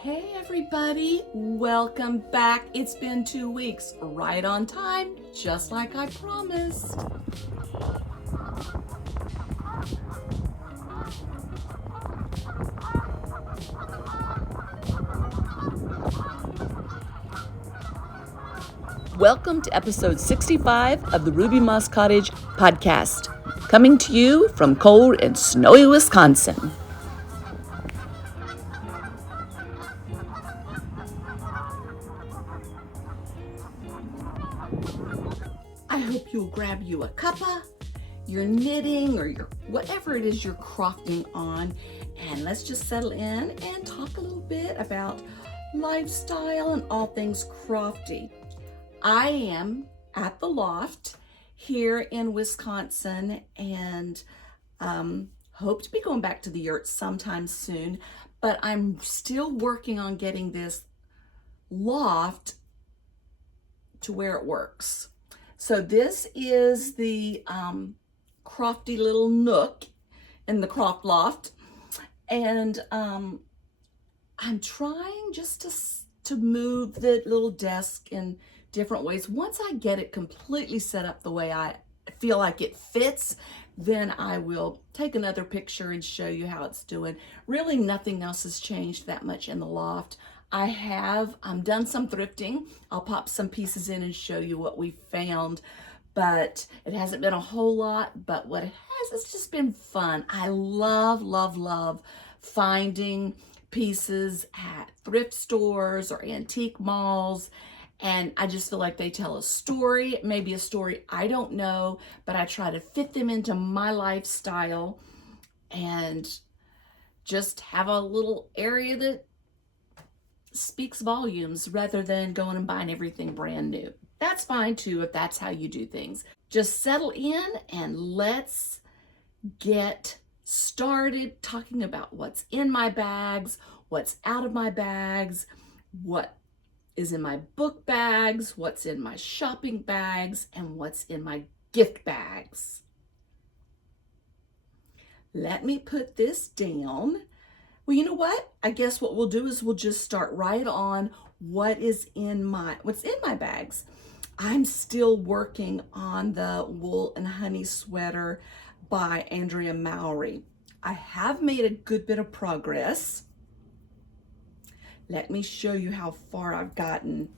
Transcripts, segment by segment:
Hey everybody, welcome back. It's been 2 weeks, right on time, just like I promised. Welcome to episode 65 of the Ruby Moss Cottage podcast, coming to you from cold and snowy Wisconsin. I hope you'll grab you a cuppa, your knitting, or your whatever it is you're crofting on, and let's just settle in and talk a little bit about lifestyle and all things crofty. I am at the loft here in Wisconsin and hope to be going back to the yurt sometime soon, but I'm still working on getting this loft to where it works. So this is the crofty little nook in the Croft Loft, and I'm trying just to move the little desk in different ways. Once I get it completely set up the way I feel like it fits, then I will take another picture and show you how it's doing. Really nothing else has changed that much in the loft. I have done some thrifting. I'll pop some pieces in and show you what we found, but it hasn't been a whole lot, but what it has, it's just been fun. I love finding pieces at thrift stores or antique malls, and I just feel like they tell a story, maybe a story I don't know, but I try to fit them into my lifestyle and just have a little area that speaks volumes rather than going and buying everything brand new. That's fine too if that's how you do things. Just settle in and let's get started talking about what's in my bags, what's out of my bags, what is in my book bags, what's in my shopping bags, and what's in my gift bags. Let me put this down. Well, you know what? I guess what we'll do is we'll just start right on what's in my bags. I'm still working on the Woolen Honey sweater by Andrea Mowry. I have made a good bit of progress. Let me show you how far I've gotten.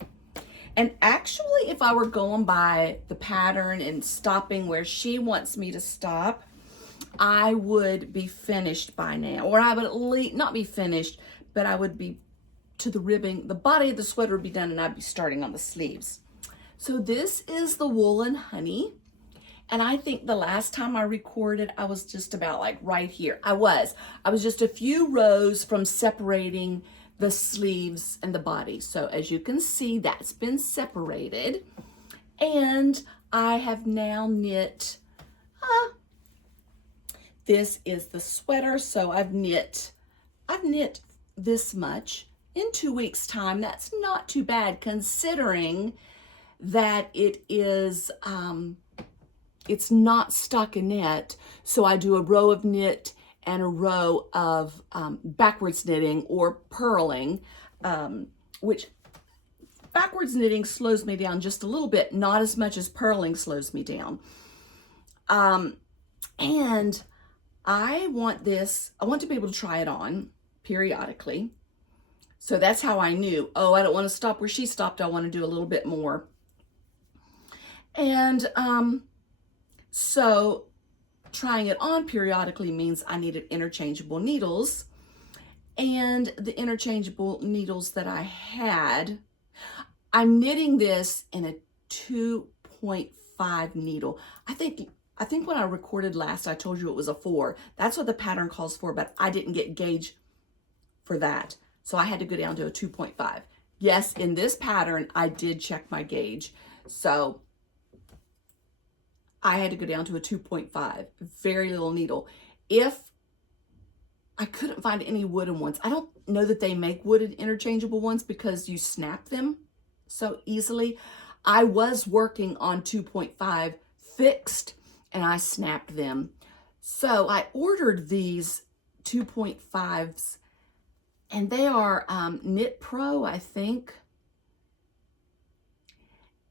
And actually, if I were going by the pattern and stopping where she wants me to stop, I would be finished by now, or I would at least not be finished, but I would be to the ribbing. The body of the sweater would be done and I'd be starting on the sleeves. So this is the Woolen Honey. And I think the last time I recorded, I was just about like right here. I was just a few rows from separating the sleeves and the body. So as you can see, that's been separated. And I have now knit, this is the sweater. So I've knit this much in 2 weeks time. That's not too bad considering that it is, it's not stockinette. So I do a row of knit and a row of backwards knitting or purling, which backwards knitting slows me down just a little bit, not as much as purling slows me down. And I want to be able to try it on periodically. So that's how I knew, oh, I don't want to stop where she stopped. I want to do a little bit more. And so trying it on periodically means I needed interchangeable needles. And the interchangeable needles that I had, I'm knitting this in a 2.5 needle. I think when I recorded last, I told you it was a 4. That's what the pattern calls for, but I didn't get gauge for that. So I had to go down to a 2.5. Yes, in this pattern, I did check my gauge. So I had to go down to a 2.5, very little needle. If I couldn't find any wooden ones, I don't know that they make wooden interchangeable ones because you snap them so easily. I was working on 2.5 fixed and I snapped them. So I ordered these 2.5s And they are Knit Pro, I think.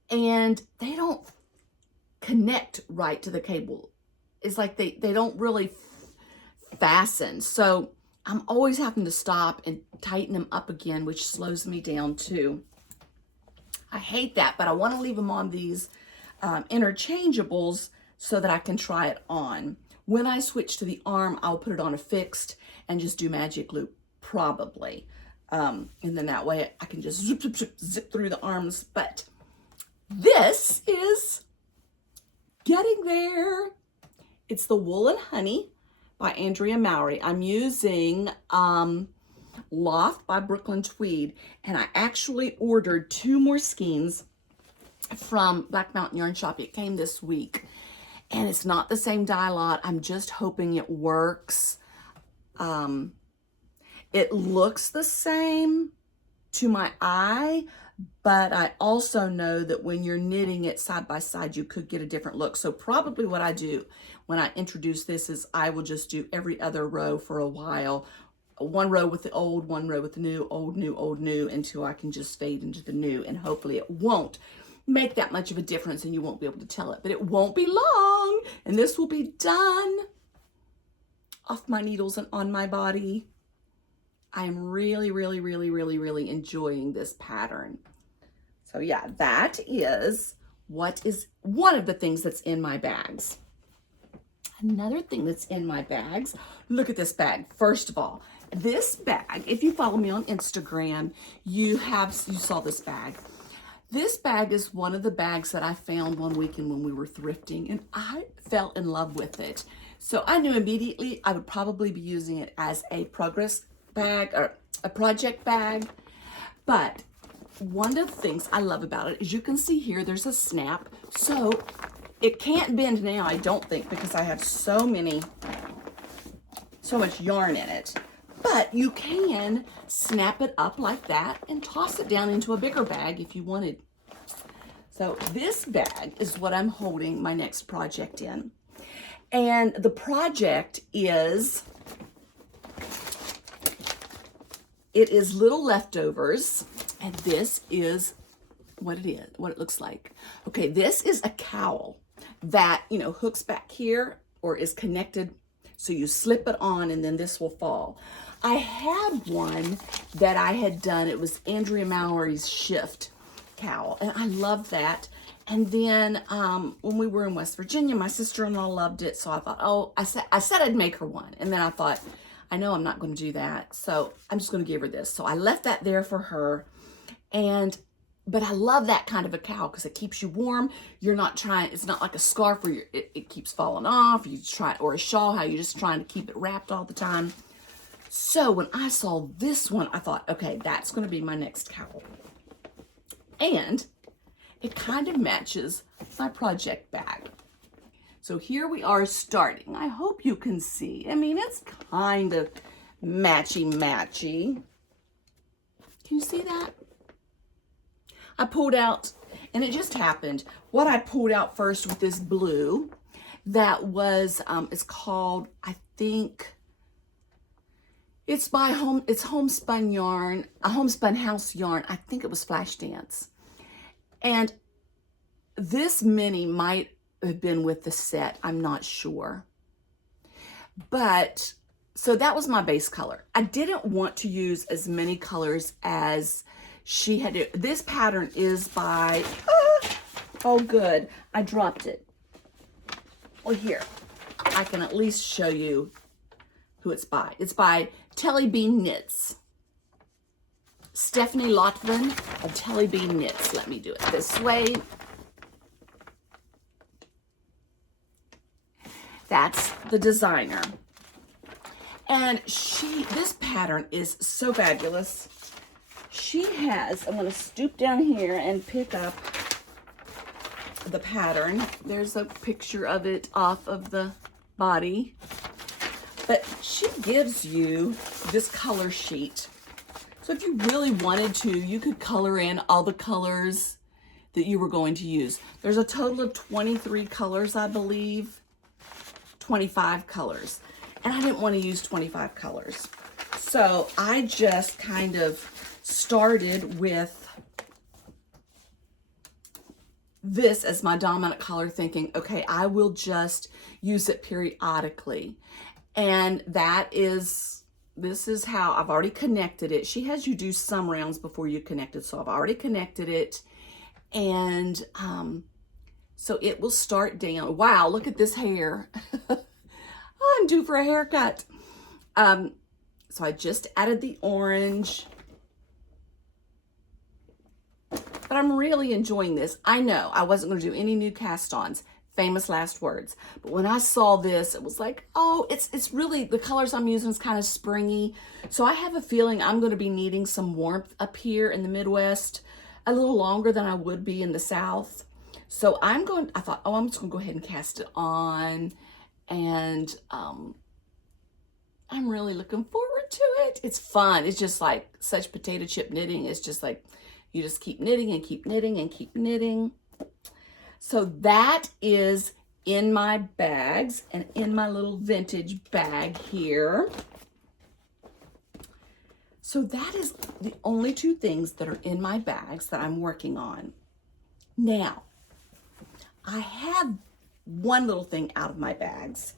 And they don't connect right to the cable. It's like they don't really fasten. So I'm always having to stop and tighten them up again, which slows me down too. I hate that, but I want to leave them on these interchangeables so that I can try it on. When I switch to the arm, I'll put it on a fixed and just do magic loop, probably. And then that way I can just zip, zip, zip, zip through the arms. But this is getting there. It's the Woolen Honey by Andrea Mowry. I'm using Loft by Brooklyn Tweed, and I actually ordered 2 more skeins from Black Mountain Yarn Shop. It came this week, and it's not the same dye lot. I'm just hoping it works. It looks the same to my eye, but I also know that when you're knitting it side by side, you could get a different look. So probably what I do when I introduce this is I will just do every other row for a while. 1 row with the old, 1 row with the new, old, new, old, new, until I can just fade into the new. And hopefully it won't make that much of a difference and you won't be able to tell it. But it won't be long, and this will be done off my needles and on my body. I'm really, really, really, really, really enjoying this pattern. So yeah, that is what is one of the things that's in my bags. Another thing that's in my bags, look at this bag. First of all, this bag, if you follow me on Instagram, you saw this bag. This bag is one of the bags that I found one weekend when we were thrifting, and I fell in love with it. So I knew immediately I would probably be using it as a progress bag or a project bag. But one of the things I love about it is you can see here there's a snap. So it can't bend now, I don't think, because I have so much yarn in it. But you can snap it up like that and toss it down into a bigger bag if you wanted. So this bag is what I'm holding my next project in. And the project is, it is Little Leftovers. And this is what it is, what it looks like. Okay, this is a cowl that, you know, hooks back here or is connected. So you slip it on and then this will fall. I had one that I had done. It was Andrea Mowry's Shift cowl, and I loved that. And then when we were in West Virginia, my sister-in-law loved it. So I thought, oh, I said I'd make her one. And then I thought, I know I'm not going to do that. So I'm just going to give her this. So I left that there for her. But I love that kind of a cowl because it keeps you warm. You're not trying, it's not like a scarf where it keeps falling off. You try, or a shawl, how you're just trying to keep it wrapped all the time. So when I saw this one, I thought, okay, that's going to be my next cowl. And it kind of matches my project bag. So here we are starting. I hope you can see. I mean, it's kind of matchy-matchy. Can you see that? I pulled out, and it just happened. What I pulled out first with this blue, that was, it's called, I think, it's by homespun yarn, a homespun house yarn. I think it was Flash Dance. And this mini might have been with the set. I'm not sure. But, so that was my base color. I didn't want to use as many colors as she had. This pattern is by, oh good, I dropped it. Well, here, I can at least show you who it's by. It's by Tellybean Knits. Stephanie Lotvin of Tellybean Knits. Let me do it this way. That's the designer. And this pattern is so fabulous. She has, I'm going to stoop down here and pick up the pattern. There's a picture of it off of the body. But she gives you this color sheet. So if you really wanted to, you could color in all the colors that you were going to use. There's a total of 23 colors, I believe. 25 colors. And I didn't want to use 25 colors. So I just kind of started with this as my dominant color, thinking, okay, I will just use it periodically. And this is how I've already connected it. She has you do some rounds before you connect it. So I've already connected it. And so it will start down. Wow, look at this hair. I'm due for a haircut. So I just added the orange. But I'm really enjoying this. I know I wasn't going to do any new cast-ons. Famous last words. But when I saw this, it was like, oh, it's really, the colors I'm using is kind of springy. So I have a feeling I'm going to be needing some warmth up here in the Midwest a little longer than I would be in the South. So I thought, oh, I'm just going to go ahead and cast it on. And I'm really looking forward to it. It's fun. It's just like such potato chip knitting. It's just like, you just keep knitting and keep knitting and keep knitting. So that is in my bags and in my little vintage bag here. So that is the only two things that are in my bags that I'm working on. Now, I have one little thing out of my bags.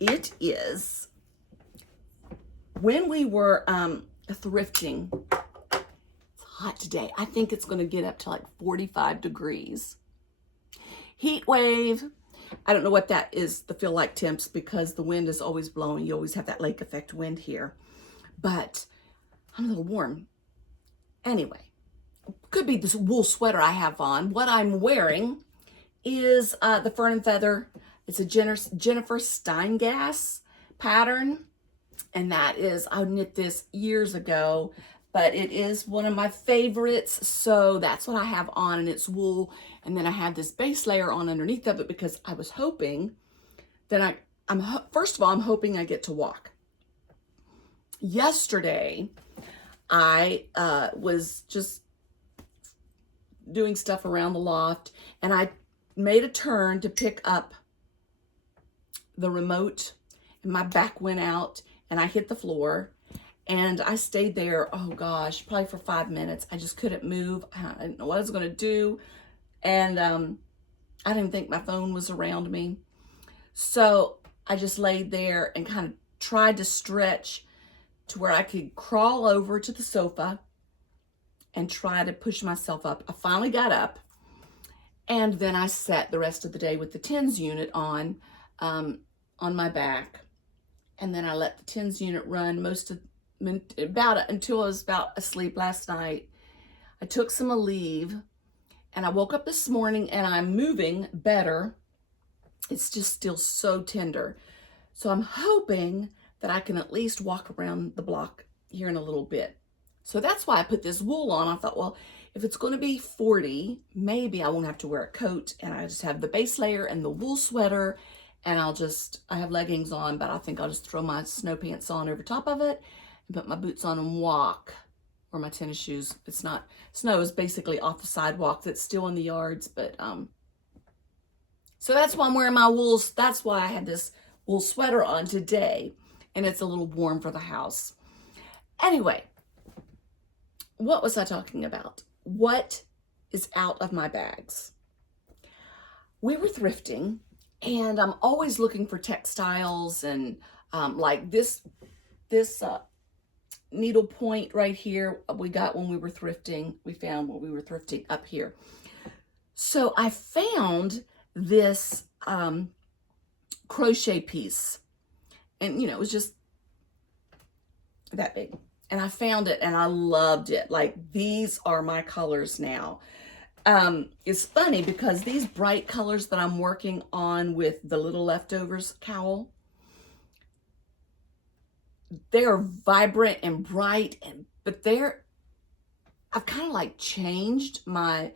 It is when we were thrifting. It's hot today. I think it's going to get up to like 45 degrees. Heat wave. I don't know what that is, the feel like temps, because the wind is always blowing. You always have that lake effect wind here. But I'm a little warm. Anyway, could be this wool sweater I have on. What I'm wearing is the Fern and Feather. It's a Jennifer Steingass pattern. And that is, I knit this years ago, but it is one of my favorites. So that's what I have on, and it's wool. And then I have this base layer on underneath of it because I was hoping that first of all, I'm hoping I get to walk. Yesterday, I was just doing stuff around the loft, and I made a turn to pick up the remote, and my back went out, and I hit the floor, and I stayed there, oh gosh, probably for 5 minutes. I just couldn't move. I didn't know what I was going to do, and I didn't think my phone was around me. So I just laid there and kind of tried to stretch to where I could crawl over to the sofa and try to push myself up. I finally got up, and then I sat the rest of the day with the tens unit on my back. And then I let the tens unit run until I was about asleep last night. I took some Aleve, and I woke up this morning and I'm moving better. It's just still so tender. So I'm hoping that I can at least walk around the block here in a little bit. So that's why I put this wool on. I thought, well, if it's going to be 40, maybe I won't have to wear a coat, and I just have the base layer and the wool sweater, and I have leggings on, but I think I'll just throw my snow pants on over top of it and put my boots on and walk, or my tennis shoes. Snow is basically off the sidewalk. That's still in the yards, but so that's why I'm wearing my wools. That's why I had this wool sweater on today, and it's a little warm for the house. Anyway, what was I talking about? What is out of my bags? We were thrifting, and I'm always looking for textiles, and like this needle point right here we got when we were thrifting. We found when we were thrifting up here. So I found this crochet piece, and it was just that big. And I found it and I loved it. Like, these are my colors now. It's funny because these bright colors that I'm working on with the Little Leftovers cowl, they're vibrant and bright, but I've kind of like changed my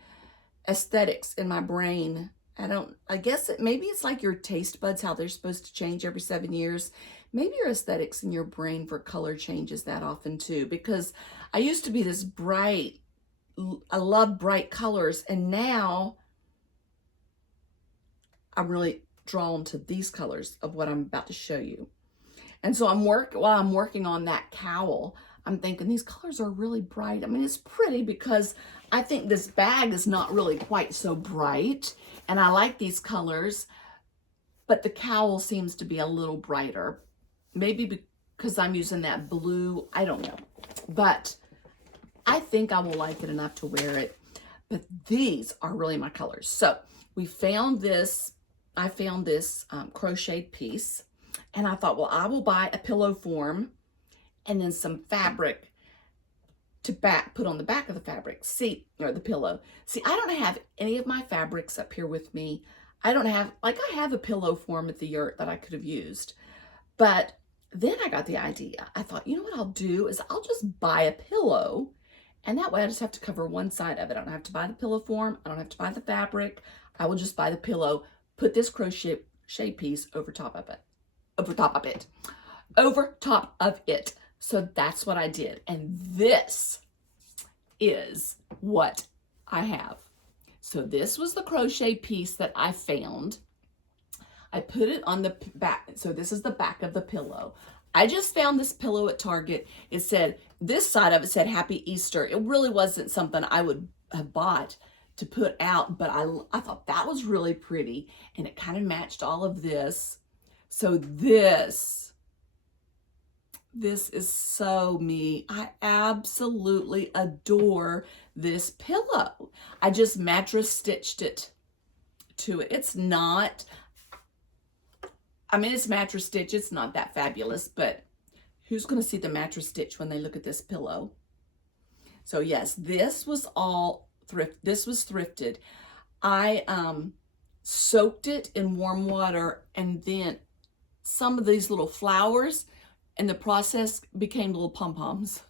aesthetics in my brain. I guess maybe it's like your taste buds, how they're supposed to change every 7 years. Maybe your aesthetics in your brain for color changes that often too, because I used to be this bright, I love bright colors, and now I'm really drawn to these colors of what I'm about to show you. And so while I'm working on that cowl, I'm thinking these colors are really bright. I mean, it's pretty because I think this bag is not really quite so bright, and I like these colors, but the cowl seems to be a little brighter. Maybe because I'm using that blue, I don't know. But I think I will like it enough to wear it. But these are really my colors. So we found this, I found this crocheted piece, and I thought, well, I will buy a pillow form and then some fabric to put on the back of the fabric, or the pillow. See, I don't have any of my fabrics up here with me. I don't have, I have a pillow form at the yurt that I could have used. But then I got the idea. I thought, you know what I'll do is I'll just buy a pillow, and that way I just have to cover one side of it. I don't have to buy the pillow form. I don't have to buy the fabric. I will just buy the pillow, put this crochet piece over top of it. So that's what I did. And this is what I have. So this was the crochet piece that I found. I put it on the back. So this is the back of the pillow. I just found this pillow at Target. It said, this side of it said Happy Easter. It really wasn't something I would have bought to put out, but I thought that was really pretty, and it kind of matched all of this. So this is so me. I absolutely adore this pillow. I just mattress stitched it to it. It's not, I mean, it's mattress stitch. It's not that fabulous, but who's going to see the mattress stitch when they look at this pillow? So yes, this was all this was thrifted. I soaked it in warm water, and then some of these little flowers in the process became little pom-poms,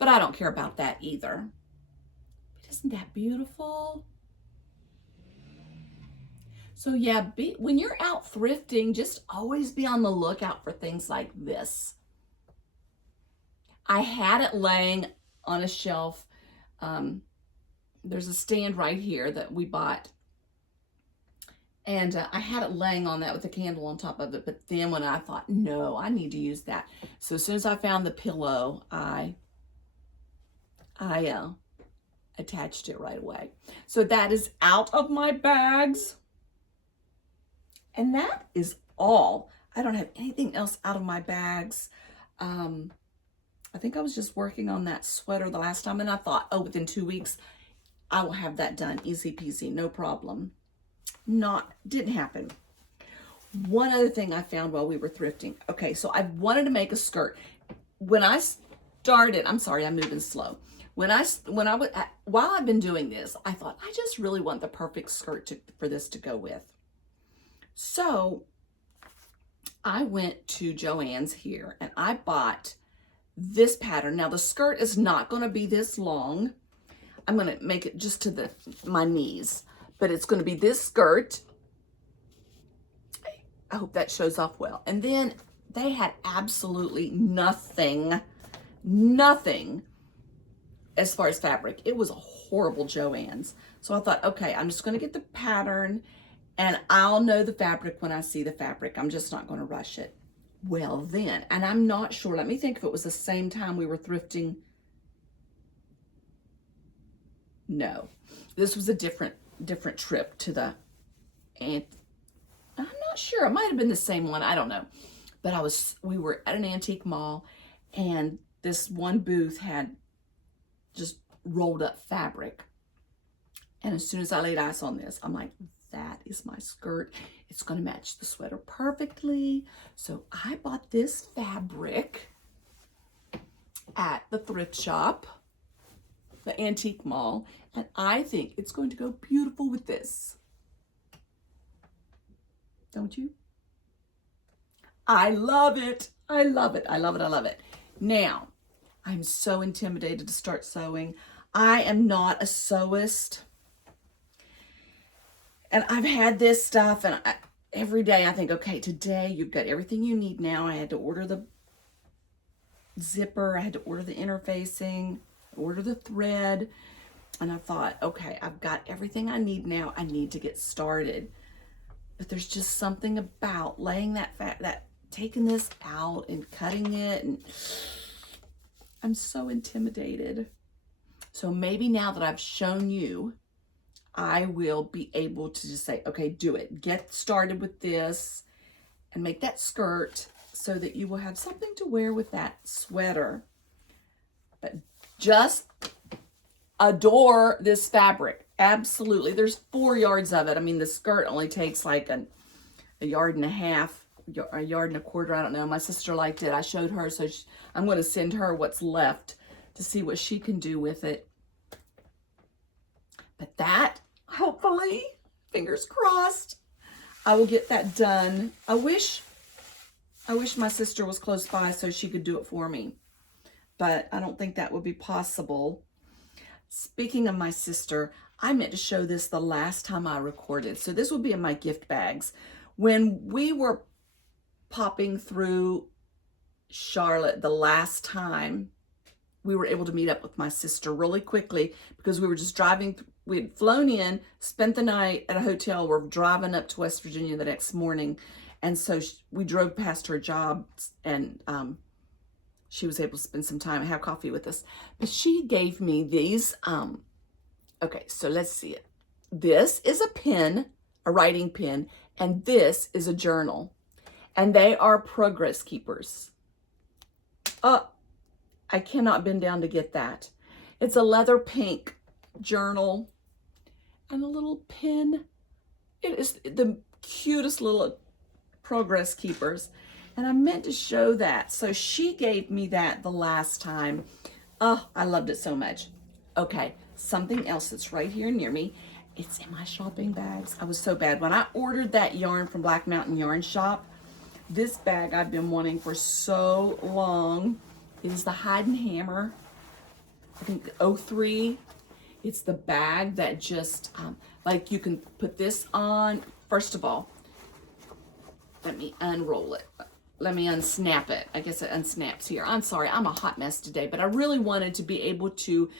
but I don't care about that either. But isn't that beautiful? So yeah, when you're out thrifting, just always be on the lookout for things like this. I had it laying on a shelf. There's a stand right here that we bought, and I had it laying on that with a candle on top of it. But then when I thought, no, I need to use that. So as soon as I found the pillow, I attached it right away. So that is out of my bags. And that is all. I don't have anything else out of my bags. I think I was just working on that sweater the last time, and I thought, oh, within 2 weeks, I will have that done. Easy peasy, no problem. Didn't happen. One other thing I found while we were thrifting. Okay, so I wanted to make a skirt. When I started, I'm sorry, I'm moving slow. While I've been doing this, I thought, I just really want the perfect skirt for this to go with. So I went to Joann's here, and I bought this pattern. Now the skirt is not going to be this long. I'm going to make it just to my knees, but it's going to be this skirt. I hope that shows off well. And then they had absolutely nothing as far as fabric. It was a horrible Joann's. So I thought, okay, I'm just going to get the pattern, and I'll know the fabric when I see the fabric. I'm just not going to rush it. Well then, and I'm not sure, let me think if it was the same time we were thrifting. No, this was a different trip to and I'm not sure, it might have been the same one, I don't know. But we were at an antique mall, and this one booth had just rolled up fabric. And as soon as I laid eyes on this, I'm like, that is my skirt. It's going to match the sweater perfectly. So I bought this fabric at the thrift shop, the antique mall, and I think it's going to go beautiful with this. Don't you? I love it. I love it. I love it. I love it. Now, I'm so intimidated to start sewing. I am not a sewist. And I've had this stuff, and every day I think, okay, today you've got everything you need now. I had to order the zipper. I had to order the interfacing, order the thread. And I thought, okay, I've got everything I need now. I need to get started. But there's just something about laying that taking this out and cutting it, and I'm so intimidated. So maybe now that I've shown you, I will be able to just say, okay, do it. Get started with this and make that skirt so that you will have something to wear with that sweater. But just adore this fabric. Absolutely. There's 4 yards of it. I mean, the skirt only takes like a yard and a half, a yard and a quarter. I don't know. My sister liked it. I showed her, so I'm going to send her what's left to see what she can do with it. But that, hopefully, fingers crossed, I will get that done. I wish my sister was close by so she could do it for me, but I don't think that would be possible. Speaking of my sister, I meant to show this the last time I recorded. So this will be in my gift bags. When we were popping through Charlotte the last time, we were able to meet up with my sister really quickly because we were just driving. We had flown in, spent the night at a hotel. We're driving up to West Virginia the next morning. And so we drove past her job, and she was able to spend some time and have coffee with us. But she gave me these. Okay, so let's see it. This is a pen, a writing pen, and this is a journal. And they are progress keepers. I cannot bend down to get that. It's a leather pink journal and a little pen. It is the cutest little progress keepers. And I meant to show that. So she gave me that the last time. Oh, I loved it so much. Okay, something else that's right here near me. It's in my shopping bags. I was so bad. When I ordered that yarn from Black Mountain Yarn Shop, this bag I've been wanting for so long. It is the Hide and Hammer, I think 03. It's the bag that just, like you can put this on. First of all, let me unroll it. Let me unsnap it. I guess it unsnaps here. I'm sorry, I'm a hot mess today, but I really wanted to be able to,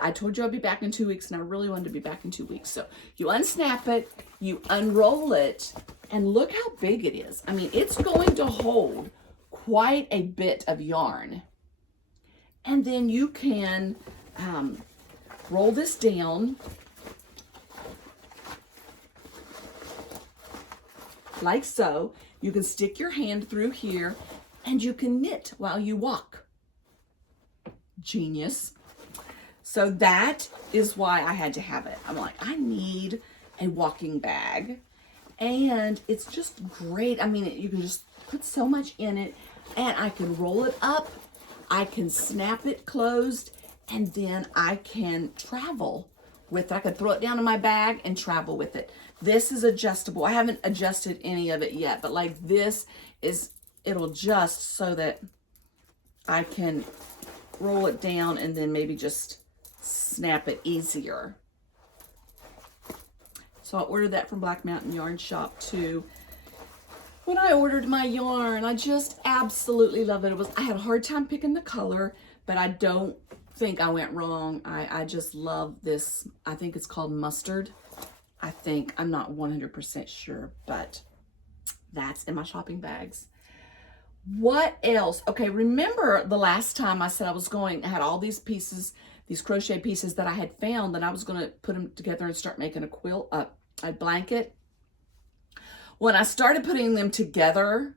I told you I'd be back in 2 weeks, and I really wanted to be back in 2 weeks. So you unsnap it, you unroll it, and look how big it is. I mean, it's going to hold quite a bit of yarn. And then you can roll this down like so. You can stick your hand through here, and you can knit while you walk. Genius. So that is why I had to have it. I'm like, I need a walking bag. And it's just great. I mean, you can just put so much in it, and I can roll it up. I can snap it closed, and then I can travel with it. I could throw it down in my bag and travel with it. This is adjustable. I haven't adjusted any of it yet, but like this is, it'll adjust so that I can roll it down and then maybe just snap it easier. So I ordered that from Black Mountain Yarn Shop too. When I ordered my yarn, I just absolutely love it. I had a hard time picking the color, but I don't think I went wrong. I just love this. I think it's called mustard. I think, I'm not 100% sure, but that's in my shopping bags. What else? Okay, remember the last time I said I had all these pieces, these crochet pieces that I had found, that I was going to put them together and start making a quilt, a blanket. When I started putting them together,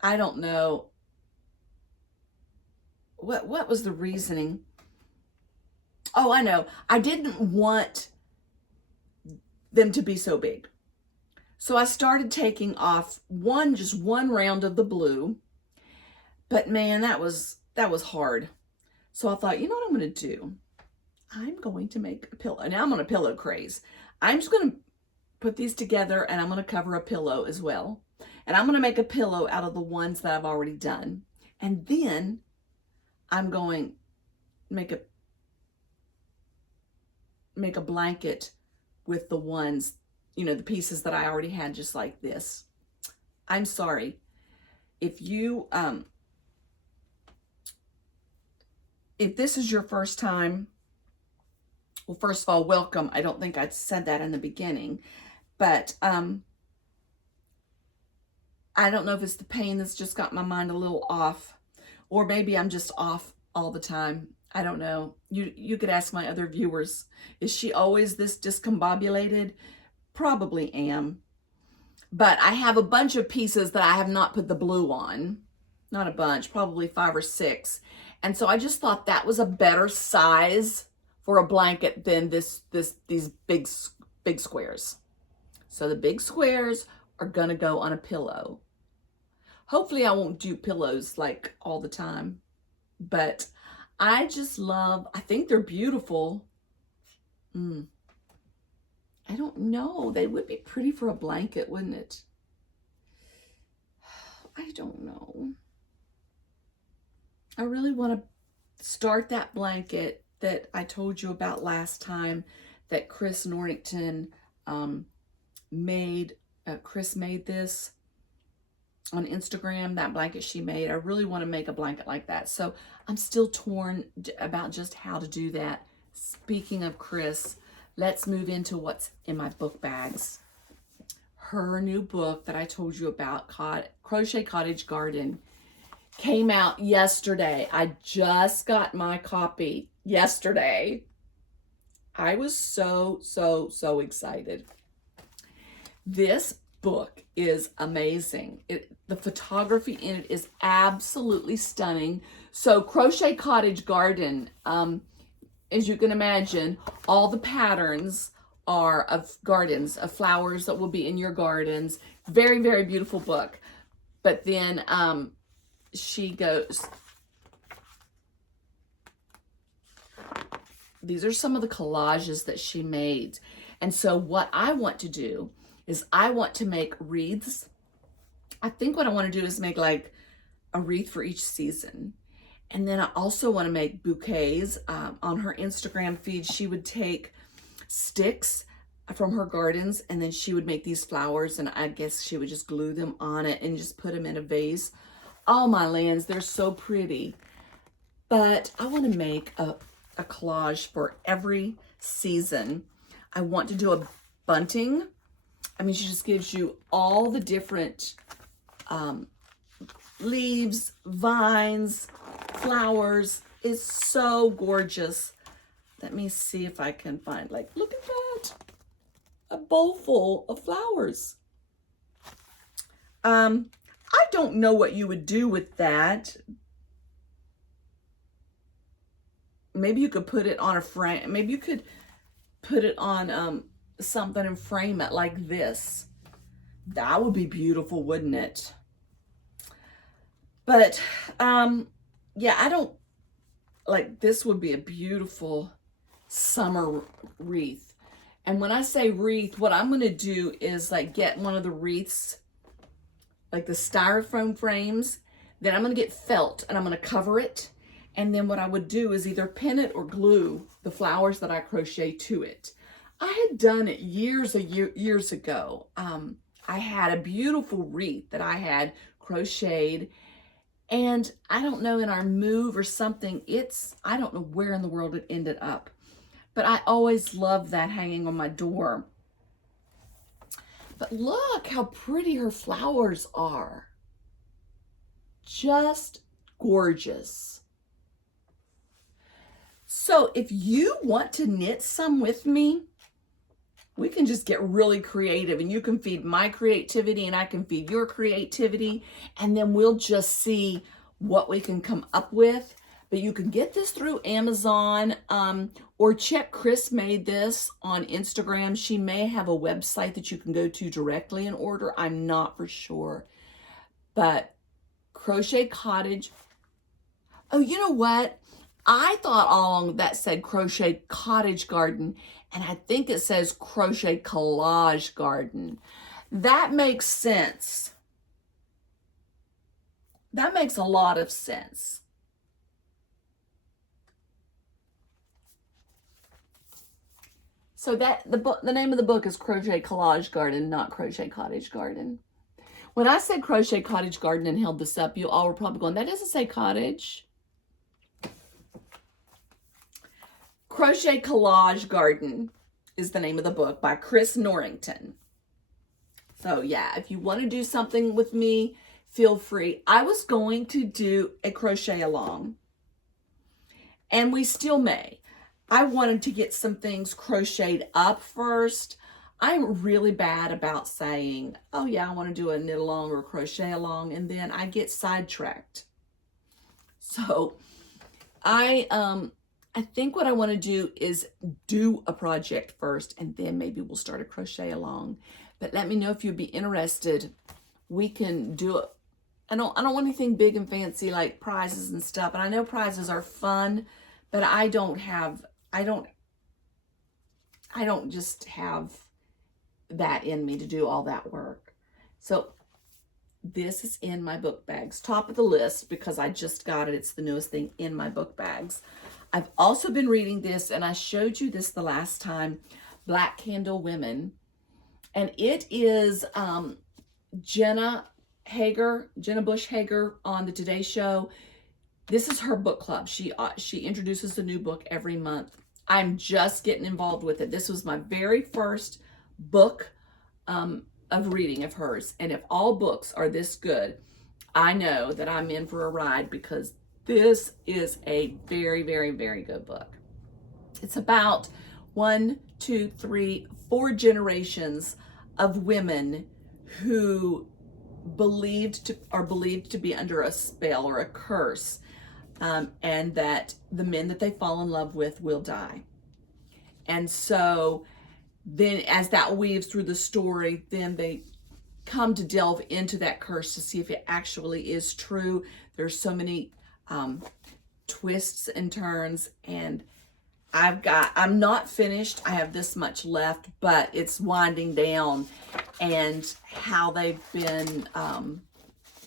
I don't know what was the reasoning. Oh, I know. I didn't want them to be so big. So I started taking off just one round of the blue. But man, that was hard. So I thought, you know what I'm going to do? I'm going to make a pillow. Now I'm on a pillow craze. I'm just going to put these together, and I'm going to cover a pillow as well. And I'm going to make a pillow out of the ones that I've already done. And then I'm going to make a blanket with the ones, you know, the pieces that I already had, just like this. I'm sorry. If you, if this is your first time, well, first of all, welcome. I don't think I said that in the beginning, but I don't know if it's the pain that's just got my mind a little off, or maybe I'm just off all the time. I don't know. You could ask my other viewers. Is she always this discombobulated? Probably am. But I have a bunch of pieces that I have not put the blue on. Not a bunch, probably 5 or 6. And so I just thought that was a better size for a blanket than these big squares. So the big squares are gonna go on a pillow. Hopefully I won't do pillows like all the time, but I just love, I think they're beautiful. I don't know, they would be pretty for a blanket, wouldn't it? I don't know. I really want to start that blanket that I told you about last time that Chris Norrington made. Chris made this on Instagram, that blanket she made. I really want to make a blanket like that. So I'm still torn about just how to do that. Speaking of Chris, let's move into what's in my book bags. Her new book that I told you about, Crochet Cottage Garden, came out yesterday. I just got my copy yesterday. I was so excited. This book is amazing. The photography in it is absolutely stunning. So Crochet Cottage Garden, as you can imagine, all the patterns are of gardens, of flowers that will be in your gardens. Very, very beautiful book. But then she goes, these are some of the collages that she made. And so what I want to do is I want to make wreaths. I think what I want to do is make like a wreath for each season. And then I also want to make bouquets. On her Instagram feed, she would take sticks from her gardens and then she would make these flowers, and I guess she would just glue them on it and just put them in a vase. Oh my lands, they're so pretty. But I want to make a collage for every season. I want to do a bunting. I mean, she just gives you all the different leaves, vines, flowers. It's so gorgeous. Let me see if I can find, like, look at that. A bowl full of flowers. I don't know what you would do with that. Maybe you could put it on a frame. Maybe you could put it on something and frame it like this. That would be beautiful, wouldn't it? But yeah, I don't, like, this would be a beautiful summer wreath. And when I say wreath, what I'm going to do is like get one of the wreaths, like the styrofoam frames. Then I'm going to get felt and I'm going to cover it. And then what I would do is either pin it or glue the flowers that I crochet to it. I had done it years ago. I had a beautiful wreath that I had crocheted. And I don't know, in our move or something, I don't know where in the world it ended up. But I always loved that hanging on my door. But look how pretty her flowers are. Just gorgeous. So if you want to knit some with me, we can just get really creative, and you can feed my creativity and I can feed your creativity, and then we'll just see what we can come up with. But you can get this through Amazon, or check Chris Made This on Instagram. She may have a website that you can go to directly and order. I'm not for sure. But Crochet Cottage. Oh, you know what? I thought all along that said Crochet Cottage Garden, and I think it says Crochet Collage Garden. That makes sense. That makes a lot of sense. So the name of the book is Crochet Collage Garden, not Crochet Cottage Garden. When I said Crochet Cottage Garden and held this up, you all were probably going, that doesn't say cottage. Crochet Collage Garden is the name of the book by Chris Norrington. So yeah, if you want to do something with me, feel free. I was going to do a crochet along, and we still may. I wanted to get some things crocheted up first. I'm really bad about saying, oh yeah, I want to do a knit along or crochet along, and then I get sidetracked. So I think what I want to do is do a project first, and then maybe we'll start a crochet along. But let me know if you'd be interested. We can do it. I don't want anything big and fancy like prizes and stuff. And I know prizes are fun, but I don't just have that in me to do all that work. So this is in my book bags, top of the list because I just got it. It's the newest thing in my book bags. I've also been reading this, and I showed you this the last time, Black Candle Women. And it is Jenna Bush Hager on the Today Show. This is her book club. She introduces a new book every month. I'm just getting involved with it. This was my very first book of reading of hers. And if all books are this good, I know that I'm in for a ride because this is a very, very, very good book. It's about 1, 2, 3, 4 generations of women who are believed to be under a spell or a curse, and that the men that they fall in love with will die. And so then as that weaves through the story, then they come to delve into that curse to see if it actually is true. There's so many twists and turns, and I'm not finished. I have this much left, but it's winding down, and how they've been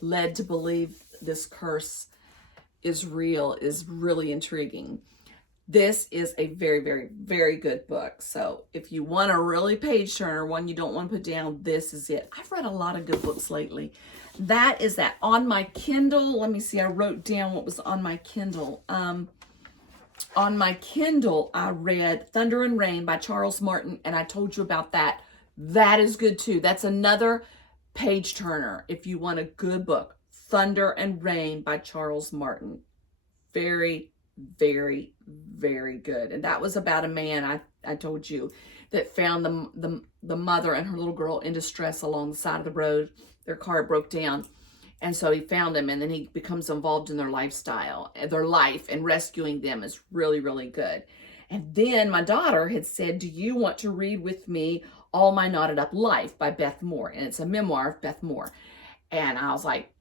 led to believe this curse is real is really intriguing. This is a very, very, very good book. So if you want a really page turner, one you don't want to put down, this is it. I've read a lot of good books lately. That is that. On my Kindle, let me see, I wrote down what was on my Kindle. On my Kindle, I read Thunder and Rain by Charles Martin, and I told you about that. That is good too. That's another page turner if you want a good book. Thunder and Rain by Charles Martin. Very, very, very good. And that was about a man, I told you, that found the mother and her little girl in distress along the side of the road. Their car broke down. And so he found them, and then he becomes involved in their lifestyle, their life, and rescuing them is really, really good. And then my daughter had said, do you want to read with me All My Knotted Up Life by Beth Moore? And it's a memoir of Beth Moore. And I was like,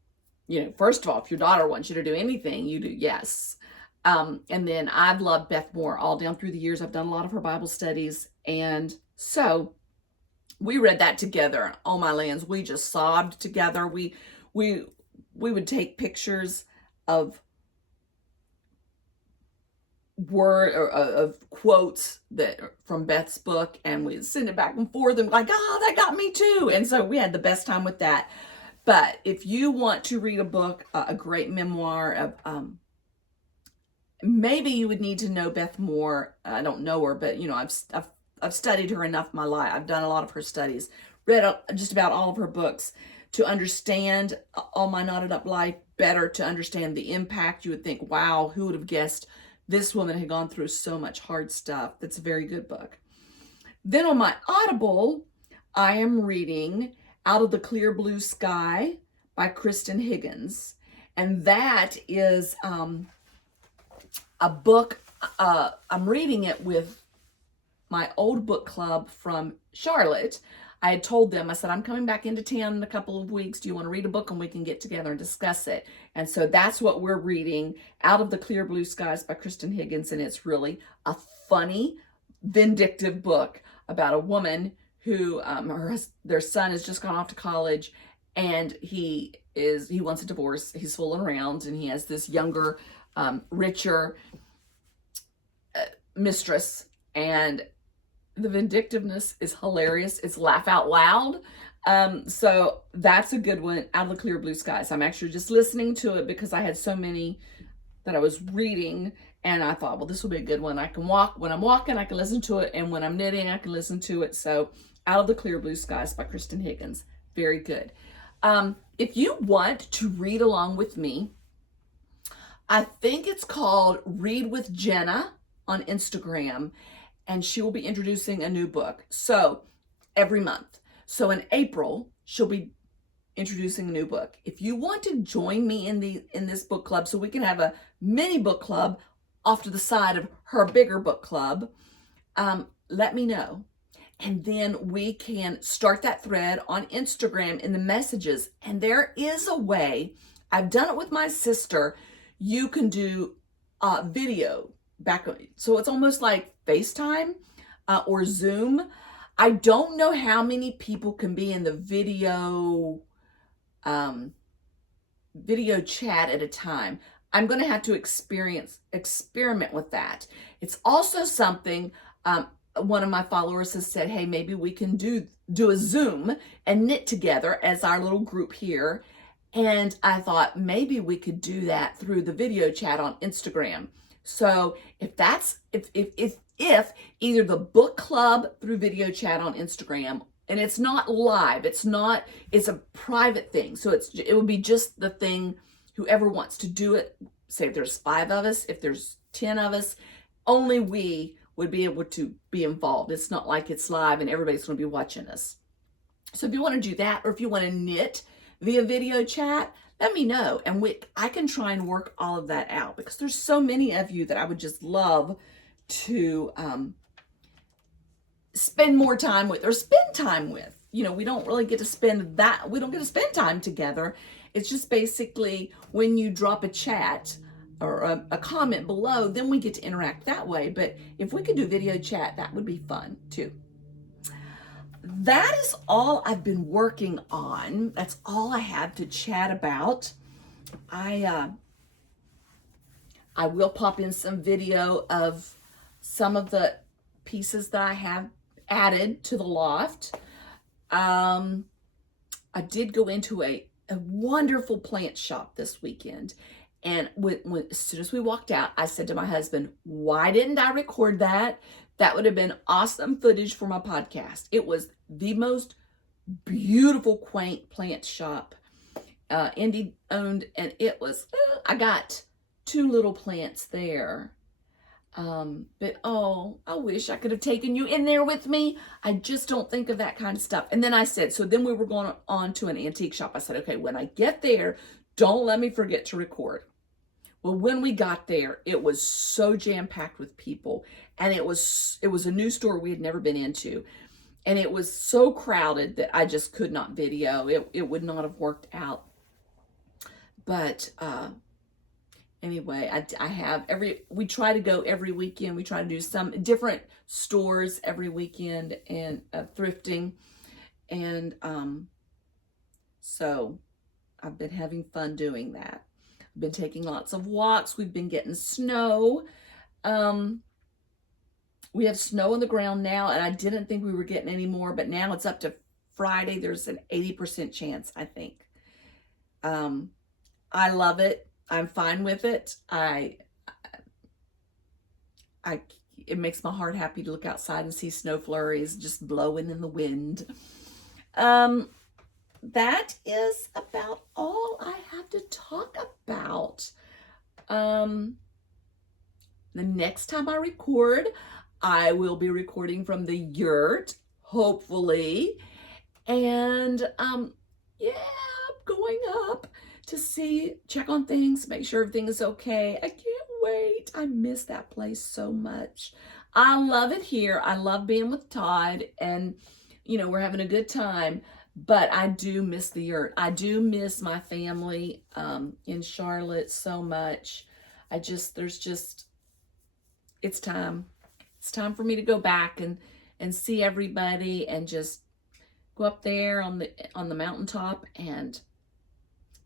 first of all, if your daughter wants you to do anything, you do yes. And then I've loved Beth Moore all down through the years. I've done a lot of her Bible studies. And so we read that together. Oh my lands, we just sobbed together. We would take pictures of quotes that from Beth's book, and we'd send it back and forth and like, that got me too. And so we had the best time with that. But if you want to read a book, a great memoir of, maybe you would need to know Beth Moore. I don't know her, but I've studied her enough in my life. I've done a lot of her studies, read just about all of her books to understand All My Knotted Up Life better, to understand the impact. You would think, wow, who would have guessed this woman had gone through so much hard stuff? That's a very good book. Then on my Audible, I am reading Out of the Clear Blue Sky by Kristin Higgins. And that is a book, I'm reading it with my old book club from Charlotte. I had told them, I said, I'm coming back into town in a couple of weeks. Do you want to read a book and we can get together and discuss it? And so that's what we're reading, Out of the Clear Blue Skies by Kristin Higgins. And it's really a funny, vindictive book about a woman who, their son has just gone off to college, and he wants a divorce. He's fooling around, and he has this younger, richer mistress, and the vindictiveness is hilarious. It's laugh out loud. So that's a good one, Out of the Clear Blue Skies. I'm actually just listening to it because I had so many that I was reading, and I thought, well, this will be a good one. I can when I'm walking, I can listen to it, and when I'm knitting, I can listen to it. So Out of the Clear Blue Skies by Kristin Higgins. Very good. If you want to read along with me, I think it's called Read with Jenna on Instagram, and she will be introducing a new book. So every month. So in April, she'll be introducing a new book. If you want to join me in this book club, so we can have a mini book club off to the side of her bigger book club, let me know. And then we can start that thread on Instagram in the messages. And there is a way, I've done it with my sister, you can do video back. So it's almost like FaceTime or Zoom. I don't know how many people can be in the video chat at a time. I'm going to have to experiment with that. It's also something one of my followers has said, hey, maybe we can do a Zoom and knit together as our little group here. And I thought maybe we could do that through the video chat on Instagram. So if either the book club through video chat on Instagram, and it's not live, it's a private thing. So it would be just the thing, whoever wants to do it, say if there's 5 of us, if there's 10 of us, only we would be able to be involved. It's not like it's live and everybody's going to be watching us. So if you want to do that, or if you want to knit via video chat, let me know. And I can try and work all of that out, because there's so many of you that I would just love to spend more time with, or spend time with. You know, we don't really get to spend that. We don't get to spend time together. It's just basically when you drop a chat or a comment below, then we get to interact that way. But if we could do video chat, that would be fun too. That is all I've been working on. That's all I have to chat about. I will pop in some video of some of the pieces that I have added to the loft. I did go into a wonderful plant shop this weekend. And as soon as we walked out, I said to my husband, why didn't I record that? That would have been awesome footage for my podcast. It was the most beautiful, quaint plant shop, indie owned. And it was, I got 2 little plants there. But oh, I wish I could have taken you in there with me. I just don't think of that kind of stuff. And then I said, so then we were going on to an antique shop. I said, okay, when I get there, don't let me forget to record. Well, when we got there, it was so jam-packed with people, and it was a new store we had never been into, and it was so crowded that I just could not video. It would not have worked out. But anyway, we try to go every weekend. We try to do some different stores every weekend, and thrifting, and so I've been having fun doing that. I've been taking lots of walks. We've been getting snow. We have snow on the ground now, and I didn't think we were getting any more, but now it's up to Friday. There's an 80% chance, I think. I love it. I'm fine with it. It makes my heart happy to look outside and see snow flurries just blowing in the wind. That is about all I have to talk about. The next time I record, I will be recording from the yurt, hopefully. And yeah, I'm going up to check on things, make sure everything is okay. I can't wait. I miss that place so much. I love it here. I love being with Todd, and you know, we're having a good time. But I do miss the yurt. I do miss my family in Charlotte so much. It's time. It's time for me to go back and see everybody, and just go up there on the mountaintop. And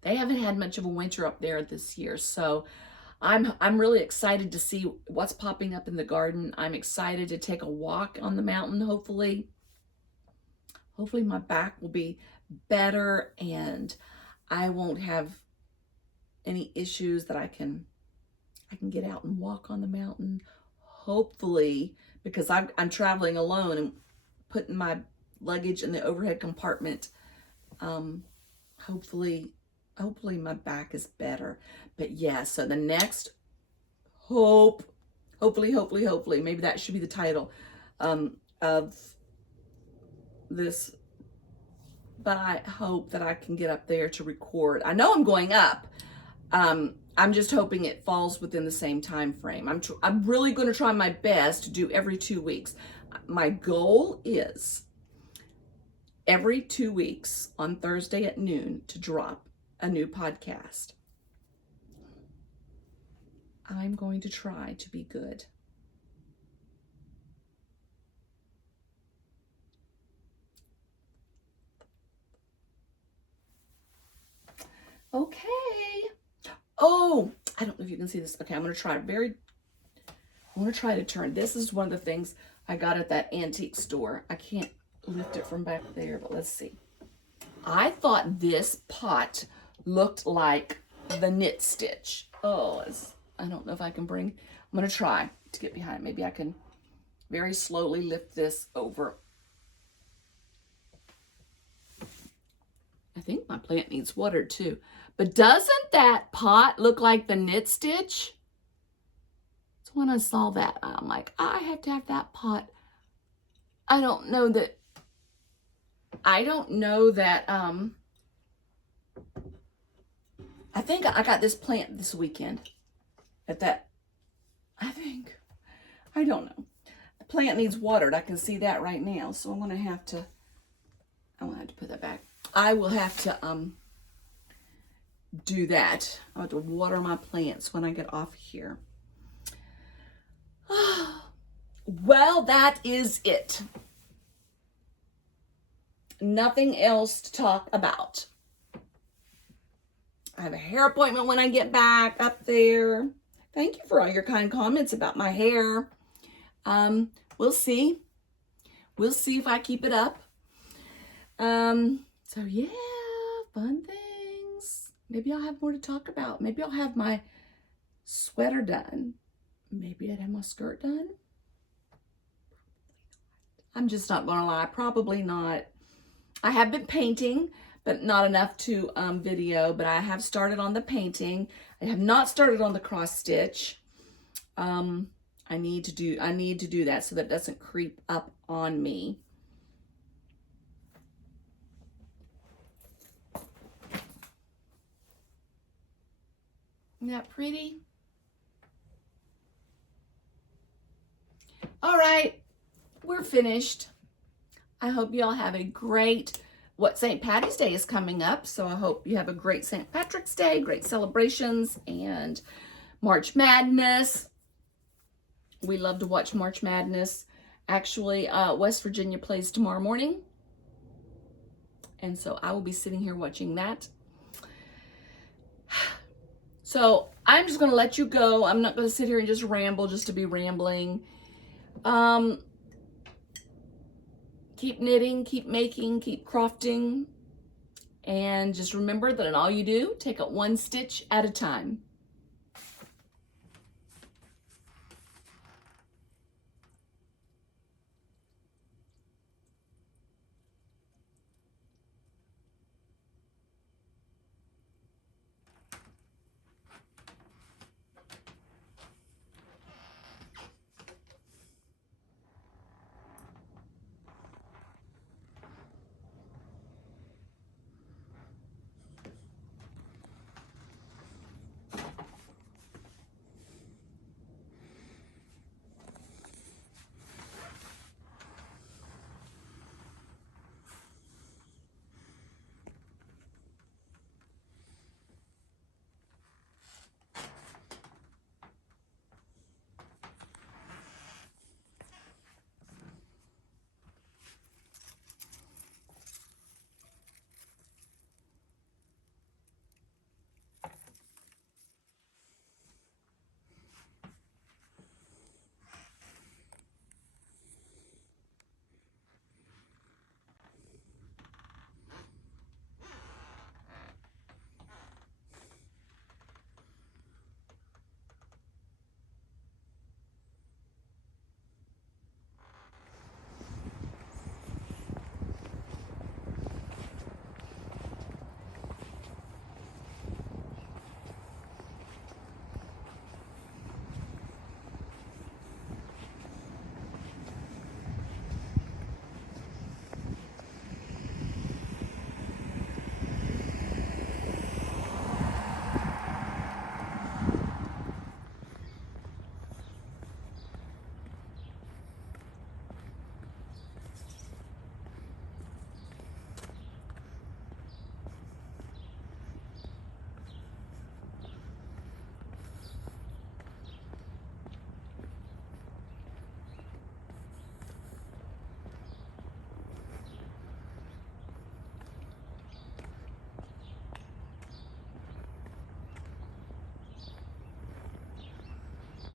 they haven't had much of a winter up there this year, so I'm really excited to see what's popping up in the garden. I'm excited to take a walk on the mountain, hopefully. Hopefully my back will be better and I won't have any issues, that I can get out and walk on the mountain. Hopefully, because I'm traveling alone and putting my luggage in the overhead compartment Hopefully my back is better. But yeah, so the next hopefully, maybe that should be the title of this, but I hope that I can get up there to record. I know I'm going up. I'm just hoping it falls within the same time frame. I'm really going to try my best to do every 2 weeks. My goal is every 2 weeks on Thursday at noon to drop a new podcast. I'm going to try to be good. Okay. Oh, I don't know if you can see this. Okay, I'm going to try to turn. This is one of the things I got at that antique store. I can't lift it from back there, but let's see. I thought this pot looked like the knit stitch. Oh, I don't know if I can I'm going to try to get behind it. Maybe I can very slowly lift this over. I think my plant needs water too. But doesn't that pot look like the knit stitch? So when I saw that, I'm like, I have to have that pot. I don't know that, I think I got this plant this weekend at that, I don't know. The plant needs watered. I can see that right now. So I'm going to have to put that back. I will have to do that. I'll have to water my plants when I get off here. Well, that is it. Nothing else to talk about. I have a hair appointment when I get back up there. Thank you for all your kind comments about my hair. We'll see. We'll see if I keep it up. So yeah, fun things. Maybe I'll have more to talk about. Maybe I'll have my sweater done. Maybe I'd have my skirt done. I'm just not gonna lie, probably not. I have been painting, but not enough to video, but I have started on the painting. I have not started on the cross stitch. I need to do that so that it doesn't creep up on me. Isn't that pretty? All right, we're finished. I hope you all have a great, St. Patty's Day is coming up, so I hope you have a great St. Patrick's Day, great celebrations, and March Madness. We love to watch March Madness. Actually, West Virginia plays tomorrow morning, and so I will be sitting here watching that. So I'm just going to let you go. I'm not going to sit here and just ramble just to be rambling. Keep knitting, keep making, keep crofting. And just remember that in all you do, take it one stitch at a time.